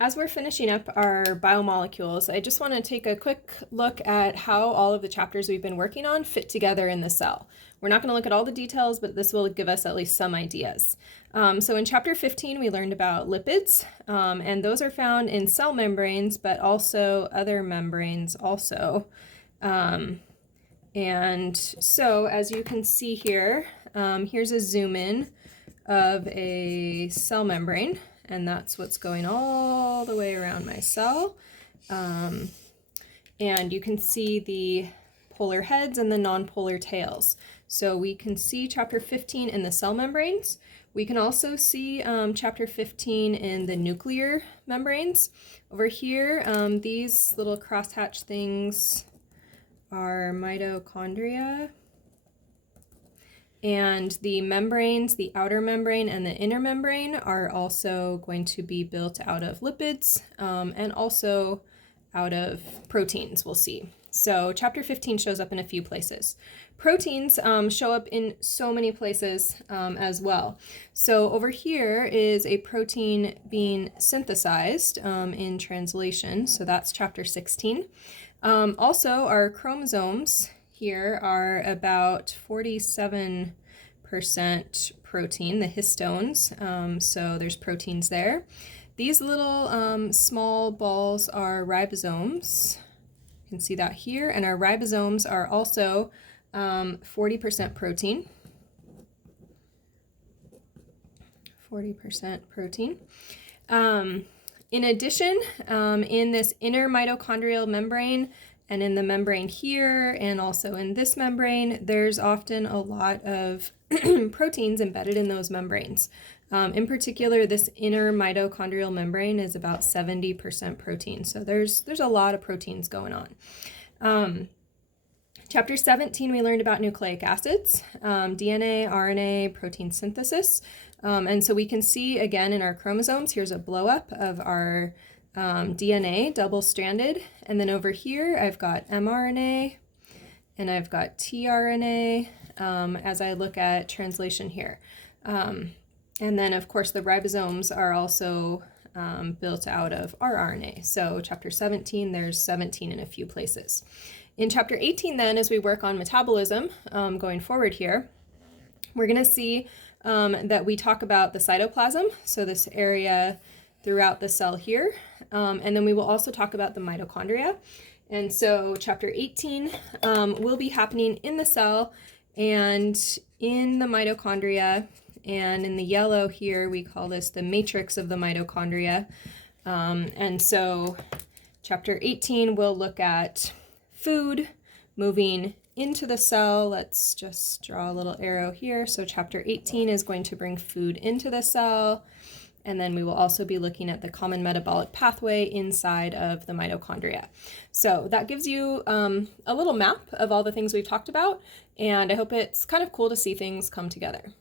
As we're finishing up our biomolecules, I just want to take a quick look at how all of the chapters we've been working on fit together in the cell. We're not going to look at all the details, but this will give us at least some ideas. So in chapter 15, we learned about lipids, and those are found in cell membranes, but also other membranes also. And so as you can see here, here's a zoom in of a cell membrane. And that's what's going all the way around my cell. And you can see the polar heads and the non-polar tails. So we can see chapter 15 in the cell membranes. We can also see chapter 15 in the nuclear membranes. Over here, these little crosshatch things are mitochondria. And the membranes, the outer membrane and the inner membrane, are also going to be built out of lipids and also out of proteins, we'll see. So chapter 15 shows up in a few places. Proteins show up in so many places as well. So over here is a protein being synthesized in translation. So that's chapter 16. Also, our chromosomes here are about 47% protein, the histones, so there's proteins there. These little small balls are ribosomes. You can see that here, and our ribosomes are also 40% protein. 40% protein. In addition, in this inner mitochondrial membrane, and in the membrane here, and also in this membrane, there's often a lot of proteins embedded in those membranes. In particular, this inner mitochondrial membrane is about 70% protein. So there's a lot of proteins going on. Chapter 17, we learned about nucleic acids, DNA, RNA, protein synthesis. And so we can see again in our chromosomes, here's a blow up of our DNA, double-stranded, and then over here I've got mRNA and I've got tRNA as I look at translation here. And then of course the ribosomes are also built out of rRNA. So chapter 17, there's 17 in a few places. In chapter 18 then, as we work on metabolism going forward here, we're going to see that we talk about the cytoplasm, so this area throughout the cell here, and then we will also talk about the mitochondria. And so chapter 18 will be happening in the cell and in the mitochondria, and in the yellow here we call this the matrix of the mitochondria. And so chapter 18 will look at food moving into the cell. Let's just draw a little arrow here. So chapter 18 is going to bring food into the cell. And then we will also be looking at the common metabolic pathway inside of the mitochondria. So that gives you a little map of all the things we've talked about, and I hope it's kind of cool to see things come together.